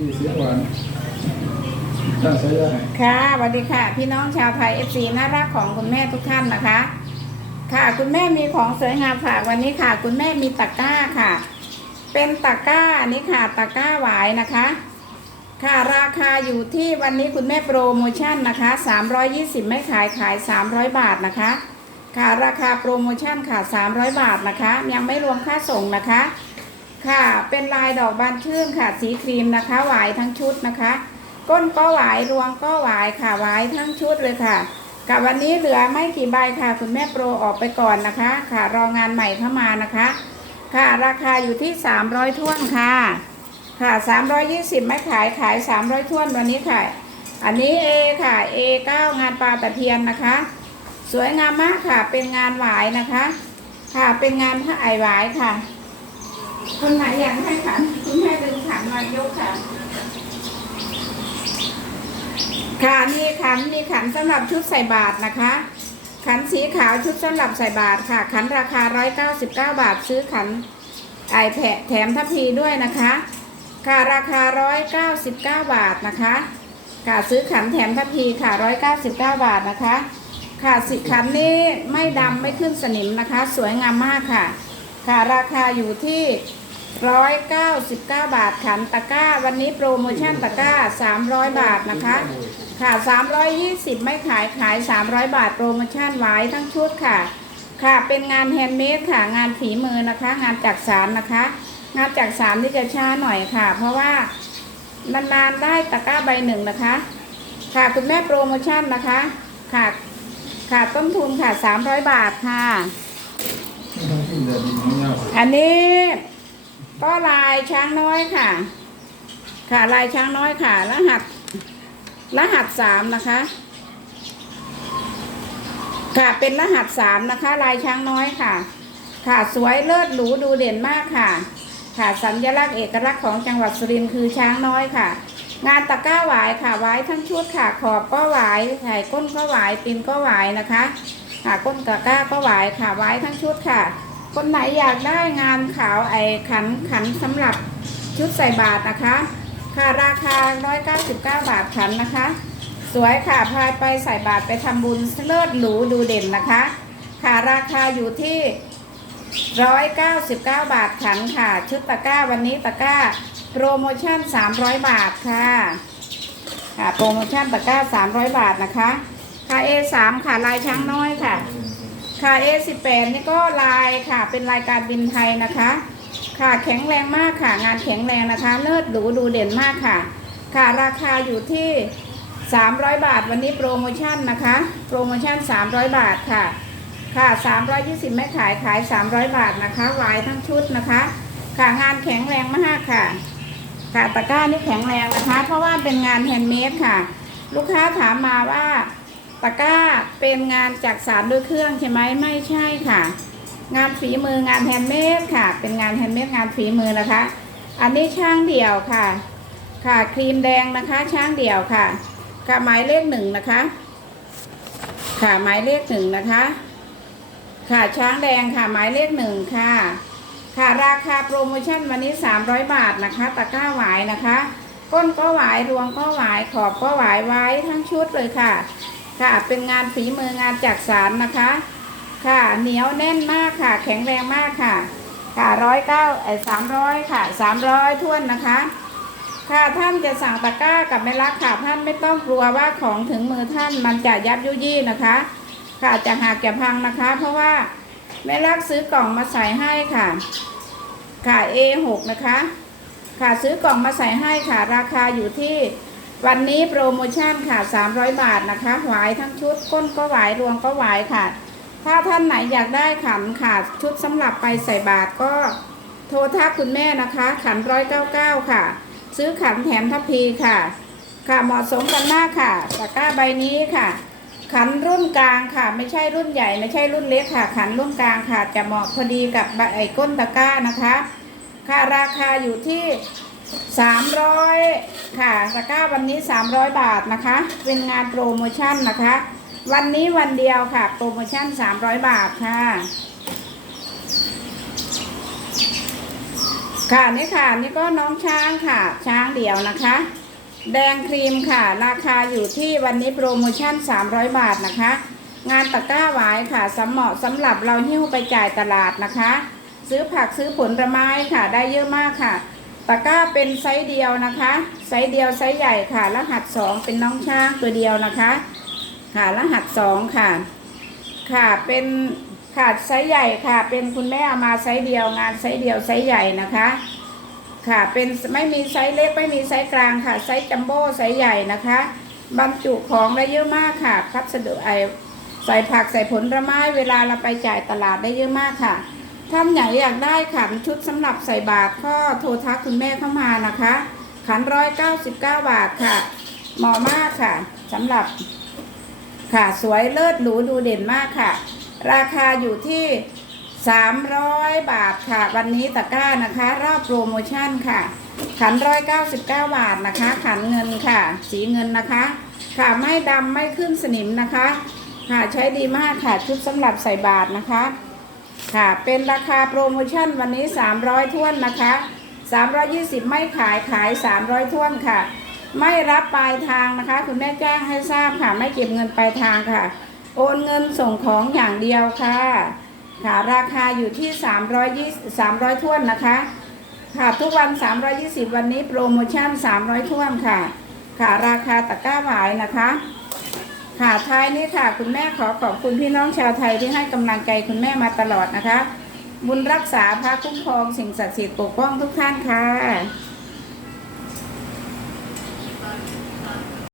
ที่เสียงหวานตั้งฉายาให้ค่ะสวัสดีค่ะ พี่น้องชาวไทยเอฟซีน่ารักของคุณแม่ทุกท่านนะคะ ค่ะ คุณแม่มีของสวยงามฝากวันนี้ค่ะ คุณแม่มีตะกร้าค่ะ เป็นตะกร้านี้ค่ะตะกร้าหวายนะคะ ค่ะราคาอยู่ที่วันนี้คุณแม่โปรโมชั่นนะคะ 320 ไม่ขายขาย 300 บาทนะคะ ค่ะราคาโปรโมชั่นค่ะ 300 บาทนะคะ ยังไม่รวมค่าส่งนะคะ ค่ะ เป็นลายดอกบานชื่นค่ะ สีครีมนะคะ หวายทั้งชุดนะคะ ก้นก็หวายรวงก็หวายค่ะ หวายทั้งชุดเลยค่ะค่ะวันนี้เหลือไม่กี่ใบค่ะ คุณแม่โปรออกไปก่อนนะคะ ค่ะ รองานใหม่เข้ามานะคะ ค่ะ ราคาอยู่ที่ 300ท่วนค่ะ ค่ะ 320 ไม่ขายขาย 300ท่วนวันนี้ค่ะ อันนี้ A ค่ะ A9 งานปลาตะเพียนนะคะ สวยงามมากค่ะ เป็นงานหวายนะคะ ค่ะ เป็นงานผ้าไอหวายค่ะ คนไหนอยากให้ขันคุณแม่ดึงขันมายกค่ะ ค่ะนี่ขันมีขันสำหรับชุดใส่บาตรนะคะ ขันสีขาวชุดสำหรับใส่บาตรค่ะ ขันราคา199บาทซื้อขันไอแผะแถมทัพพีด้วยนะคะ ค่ะราคา199บาทนะคะ ค่ะซื้อขันแถมทัพพีค่ะ199บาทนะคะ ค่ะสิขันนี้ไม่ดำไม่ขึ้นสนิมนะคะ สวยงามมากค่ะ ค่ะราคาอยู่ที่199บาทขันตะก้า วันนี้โปรโมชั่นตะก้า300บาทนะคะ ค่ะ320ไม่ขายขาย300บาทโปรโมชั่นไว้ทั้งชุดค่ะ ค่ะเป็นงานแฮนด์เมดค่ะงานฝีมือนะคะ งานจักสารนะคะ งานจักสารที่จะช้าหน่อยค่ะ เพราะว่านานๆได้ตะก้าใบหนึ่งนะคะ ค่ะคุณแม่โปรโมชั่นนะคะ ค่ะค่ะต้นทุนค่ะ300บาทค่ะทั้งที่แดดดีข อันนี้ ก็ลายช้างน้อยค่ะ ค่ะลายช้างน้อยค่ะ รหัส รหัสสามนะคะ ค่ะเป็นรหัสสามนะคะ ลายช้างน้อยค่ะ ค่ะสวยเลิศหรูดูเด่นมากค่ะ ค่ะสัญลักษณ์เอกลักษณ์ของจังหวัดสุรินทร์คือช้างน้อยค่ะ งานตะก้าหวายค่ะหวายทั้งชุดค่ะ ขอบก็หวายไข่ก้นก็หวายตีนก็หวายนะคะค่ะก้นตะก้าก็หวายค่ะหวายทั้งชุดค่ะ คนไหนอยากได้งานขาวไอ้ขันขันสำหรับชุดใส่บาตรนะคะ ค่ะราคา 199 บาทขันนะคะ สวยค่ะพายไปใส่บาตรไปทำบุญเลิศหรูดูเด่นนะคะ ค่ะราคาอยู่ที่ 199 บาทขันค่ะ ชุดตะก้าวันนี้ตะก้า โปรโมชั่น 300 บาทค่ะ ค่ะโปรโมชั่นตะก้า 300 บาทนะคะค่ะ A3 ค่ะลายช้างน้อยค่ะ ค่ะ A18 นี่ก็ลายค่ะเป็นรายการบินไทยนะคะ ค่ะแข็งแรงมากค่ะ งานแข็งแรงนะคะ เลิศหรูดูเด่นมากค่ะ ค่ะราคาอยู่ที่ 300 บาทวันนี้โปรโมชั่นนะคะ โปรโมชั่น 300 บาทค่ะ ค่ะ 320 ไม่ขายขาย 300 บาทนะคะวายทั้งชุดนะคะ ค่ะงานแข็งแรงมากค่ะ ค่ะตะกร้านี่แข็งแรงนะคะ เพราะว่าเป็นงานแฮนด์เมดค่ะ ลูกค้าถามมาว่า ตะกร้าเป็นงานจักสารด้วยเครื่องใช่ไหมไม่ใช่ค่ะ งานฝีมืองานแฮนด์เมดค่ะ เป็นงานแฮนด์เมดงานฝีมือนะคะ อันนี้ช่างเดี่ยวค่ะ ค่ะครีมแดงนะคะช่างเดี่ยวค่ะ ค่ะหมายเลขหนึ่งนะคะ ค่ะหมายเลขหนึ่งนะคะ ค่ะช้างแดงค่ะหมายเลขหนึ่งค่ะ ค่ะราคาโปรโมชั่นวันนี้ 300 บาทนะคะตะกร้าหวายนะคะ ก้นก็หวายรวงก็หวายขอบก็หวายไว้ทั้งชุดเลยค่ะ ค่ะเป็นงานฝีมืองานจักสารนะคะ ค่ะเหนียวแน่นมากค่ะ แข็งแรงมากค่ะ ค่ะร้อยเก้าไอ้สามร้อยค่ะสามร้อยท่วนนะคะ ค่ะท่านจะสั่งตะกร้ากับไม่รักค่ะท่านไม่ต้องกลัวว่าของถึงมือท่านมันจะยับยุยี่นะคะ ค่ะจะหักจะพังนะคะ เพราะว่าแม่รักซื้อกล่องมาใส่ให้ค่ะ ค่ะ A6 นะคะ ค่ะซื้อกล่องมาใส่ให้ค่ะราคาอยู่ที่ วันนี้โปรโมชั่นค่ะ 300 บาทนะคะหวายทั้งชุดก้นก็หวายรวงก็หวายค่ะ ถ้าท่านไหนอยากได้ขันค่ะ ชุดสำหรับไปใส่บาตรก็โทรทักคุณแม่นะคะ ขันร้อยเก้าเก้าค่ะ ซื้อขันแถมทัพพีค่ะ ค่ะเหมาะสมกันมากค่ะตะกร้าใบนี้ค่ะ ขันรุ่นกลางค่ะ ไม่ใช่รุ่นใหญ่ไม่ใช่รุ่นเล็กค่ะ ขันรุ่นกลางค่ะ จะเหมาะพอดีกับไอ้ก้นตะกร้านะคะ ค่ะราคาอยู่ที่ 300ค่ะตะกร้าวันนี้300บาทนะคะ เป็นงานโปรโมชั่นนะคะ วันนี้วันเดียวค่ะ โปรโมชั่น300บาทค่ะ ค่ะนี่ค่ะนี่ก็น้องช้างค่ะ ช้างเดี่ยวนะคะ แดงครีมค่ะ ราคาอยู่ที่วันนี้โปรโมชั่น300บาทนะคะ งานตะกร้าหวายค่ะสำเหมาะสำหรับเราหิ้วไปจ่ายตลาดนะคะ ซื้อผักซื้อผลไม้ค่ะ ได้เยอะมากค่ะ ตะกร้าเป็นไซส์เดียวนะคะ ไซส์เดียวไซส์ใหญ่ค่ะ รหัสสองเป็นน้องช้างตัวเดียวนะคะ ค่ะรหัสสองค่ะ ค่ะเป็นค่ะไซส์ใหญ่ค่ะ เป็นคุณแม่เอามาไซส์เดียวงานไซส์เดียวไซส์ใหญ่นะคะ ค่ะเป็นไม่มีไซส์เล็กไม่มีไซส์กลางค่ะไซส์จัมโบ้ไซส์ใหญ่นะคะบรรจุของได้เยอะมากค่ะพัสดุไอใส่ผักใส่ผลไม้เวลาเราไปจ่ายตลาดได้เยอะมากค่ะ ท่านไหนอยากได้ขันชุดสำหรับใส่บาตรก็โทรทักคุณแม่เข้ามานะคะ ขันร้อยเก้าสิบเก้าบาทค่ะเหมาะมากค่ะสำหรับ ค่ะสวยเลิศหรูดูเด่นมากค่ะ ราคาอยู่ที่300บาทค่ะ วันนี้ตะกร้านะคะ รอบโปรโมชั่นค่ะ ขันร้อยเก้าสิบเก้าบาทนะคะ ขันเงินค่ะ สีเงินนะคะ ค่ะไม่ดำไม่ขึ้นสนิมนะคะ ค่ะใช้ดีมากค่ะชุดสำหรับใส่บาทนะคะ ค่ะ เป็นราคาโปรโมชั่นวันนี้ 300ท้วนนะคะ 320 ไม่ขายขาย 300ท้วนค่ะ ไม่รับปลายทางนะคะ คุณแม่แจ้งให้ทราบค่ะ ไม่เก็บเงินปลายทางค่ะ โอนเงินส่งของอย่างเดียวค่ะ ค่ะ ราคาอยู่ที่ 320 300ท้วนนะคะ ค่ะ ทุกวัน 320 วันนี้โปรโมชั่น 300ท้วนค่ะ ค่ะ ราคาตะกร้าหวายนะคะ ค่ะท้ายนี้ค่ะ คุณแม่ขอขอบคุณพี่น้องชาวไทยที่ให้กำลังใจคุณแม่มาตลอดนะคะ บุญรักษาพระคุ้มครองสิ่งศักดิ์สิทธิ์ปกป้องทุกท่านค่ะ